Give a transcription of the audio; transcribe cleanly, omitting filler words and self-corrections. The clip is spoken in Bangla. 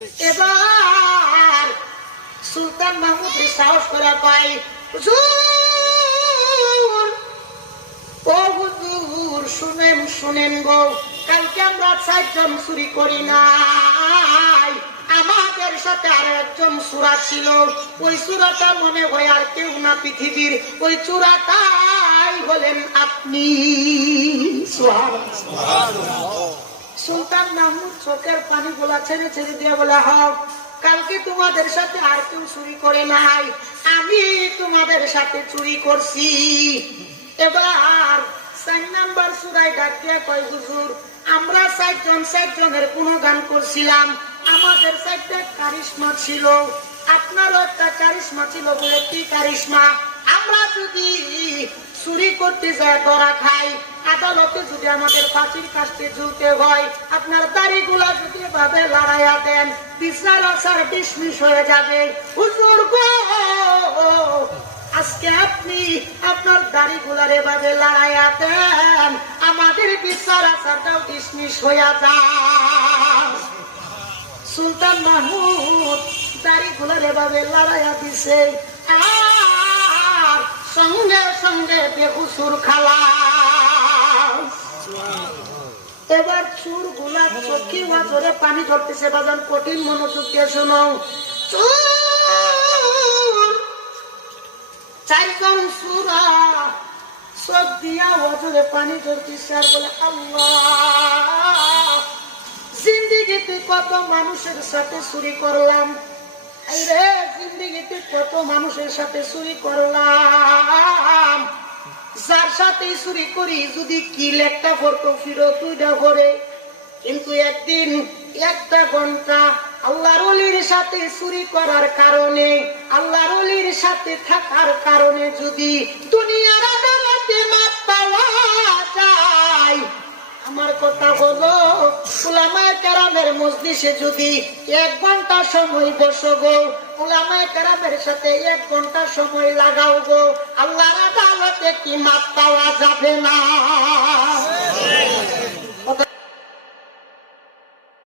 এবার সুলতান মাহমুদ সাহস করে পাই, হুজুর ও হুজুর শুনেন শুনেন গো, কালকে আমরা 4 জন চুরি করি নাই, আমাদের সাথে আর একজন চোরা ছিল। ওই চোরাটা মনে হয় আর কেউ না পৃথিবীর, ওই চোরাটাই হলেন আপনি। সুলতান মাহমুদ চোখের পানি গুলা ছেড়ে ছেড়ে দিয়ে বলে, হক কালকে তোমাদের সাথে আর কেউ চুরি করে নাই, আমি তোমাদের সাথে চুরি করছি। এবার 4 নাম্বার সূরায় ডাক দিয়ে কয়, হুজুর আমরা 4 জনের গুণগান করছিলাম, আমাদের 4টা কারিশমা ছিল, আপনারও একটা কারিশমা ছিল। বলে কি কারিশমা? আমরা যদি চুরি করতে যায় ধরা খাই, আদালতে যদি আমাদের ফাঁসির কাস্তে ঝুলতে হয়, আপনার দাড়িগুলা যদি এভাবে লড়াইয়া দেন, বিচার আচার ডিসমিস হয়ে যাবে। হুজুর গো, আজকে আপনি আপনার দাড়িগুলার এভাবে লড়াইয়া দেন, আমাদের বিচার আচারটাও ডিসমিস হইয়া যায়। সুলতান মাহমুদ দাড়িগুলার এভাবে লড়াইয়া দিছে, আর সঙ্গে সঙ্গে বেহুসুর খালাস। এবার চুর গুলা চোখে নজরে পানি ধরতেছে। বাজান কঠিন মনোযোগ দিয়ে শোনো। 4 জন চোরা চোখ দিয়া নজরে পানি ধরতেছে আর বলে, আল্লাহ জিন্দিগিতে কত মানুষের সাথে চুরি করলাম, রে জিন্দিগিতে কত মানুষের সাথে চুরি করলাম, যার সাথে চুরি করি যদি কিল একটা ফটো ফিরত 2টা করে, কিন্তু একদিন 1টা ঘন্টা আল্লাহর ওলির সাথে চুরি করার কারণে, আল্লাহর ওলির সাথে থাকার কারণে যদি দুনিয়ার আদালতে মাপ পাওয়া যায়, আমার কথা হলো উলামায়ে কেরামের মজলিসে যদি 1 ঘন্টা সময় বসো গো, উলামায়ে কেরামের সাথে 1 ঘন্টা সময় লাগাও গো, আল্লাহর আদালতে কি মাপ পাওয়া যাবে না?